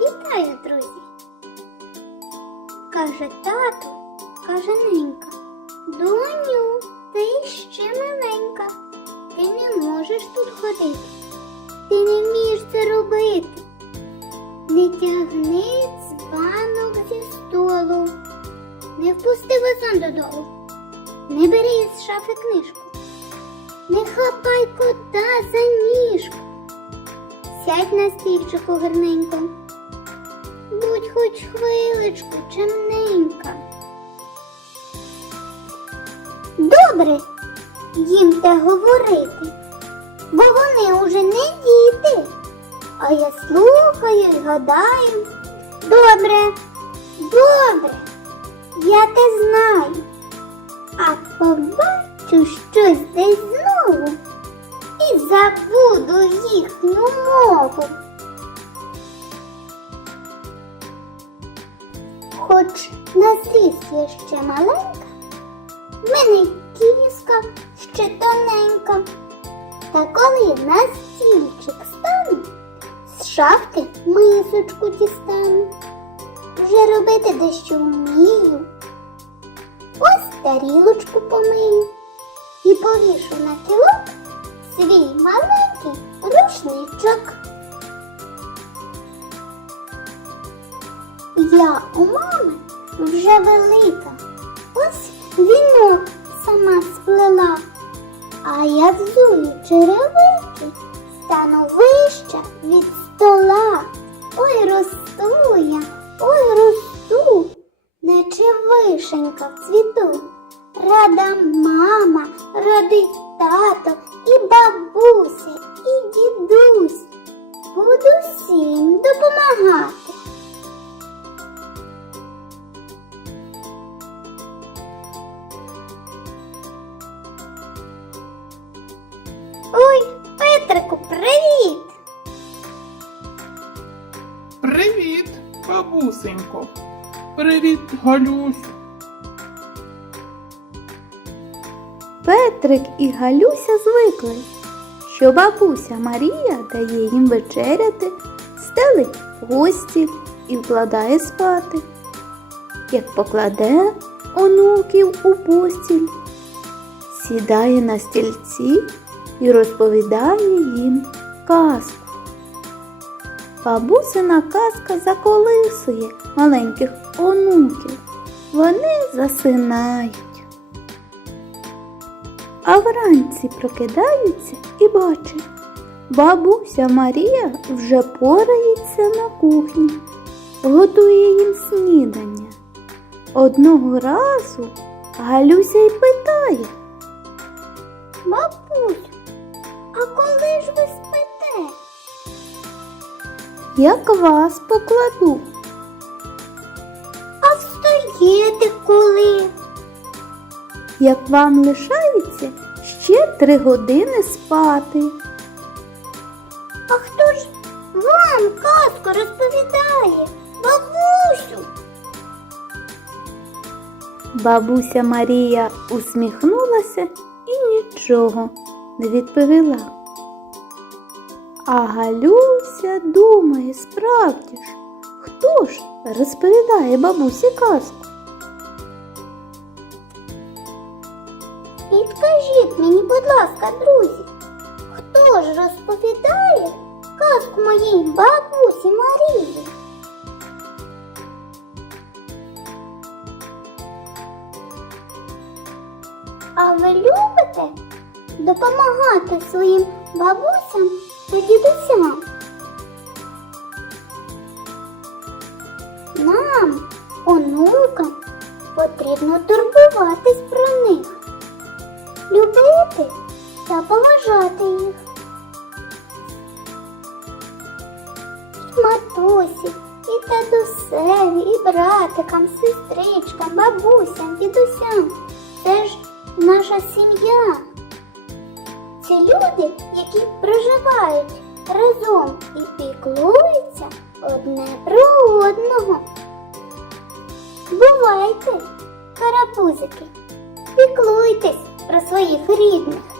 Вітаю, друзі. Каже тато, каже ненька. Доню, ти ще маленька. Ти не можеш тут ходити. Ти не вмієш це робити. Не тягни цванок зі столу. Не впусти вазон додолу. Не бери із шафи книжку. Не хапай кота за ніжку. Сядь на стільчику гарненько. Будь хоч хвиличку чемненька. Добре їм те говорити, бо вони уже не діти. А я слухаю і гадаю. Добре, добре, я те знаю. А побачу щось десь знову і забуду їхню мову. Хоч на зріст я ще маленька, в мене кіска ще тоненька. Та коли на стільчик стану, з шафки мисочку дістану. Вже робити дещо вмію. Ось тарілочку помию і повішу на кілок свій маленький рушничок. Я у мами вже велика, ось вінок сама сплела, а я взую черевики, стану вища від стола. Ой, росту я, ой, росту, наче вишенька в цвіту. Рада мама, радий тато і бабуся, і дідусь. Петрику, привіт! Привіт, бабусенько. Привіт, Галюсю. Петрик і Галюся звикли, що бабуся Марія дає їм вечеряти, стелить постіль і вкладає спати. Як покладе онуків у постіль, сідає на стільці і розповідає їм казку. Бабусина казка заколисує маленьких онуків. Вони засинають. А вранці прокидаються і бачать, бабуся Марія вже порається на кухні, готує їм снідання. Одного разу Галюся й питає, Бабусю, а коли ж ви спите? як вас покладу? А встаєте коли? Як вам лишається ще три години спати. А хто ж вам казку розповідає? Бабусю? Бабуся Марія усміхнулася і нічого не відповіла. А Галюся думає, справді ж, хто ж розповідає бабусі казку? Підкажіть мені, будь ласка, друзі, хто ж розповідає казку моїй бабусі Марії? А ви любите допомагати своїм бабусям та дідусям? Нам, онукам, потрібно турбуватись про них любити та поважати їх. Матусі, і татусеві, і братикам, сестричкам, бабусям, дідусям. Це ж наша сім'я. Це люди, які проживають разом і піклуються одне про одного. Бувайте, карапузики, піклуйтесь про своїх рідних.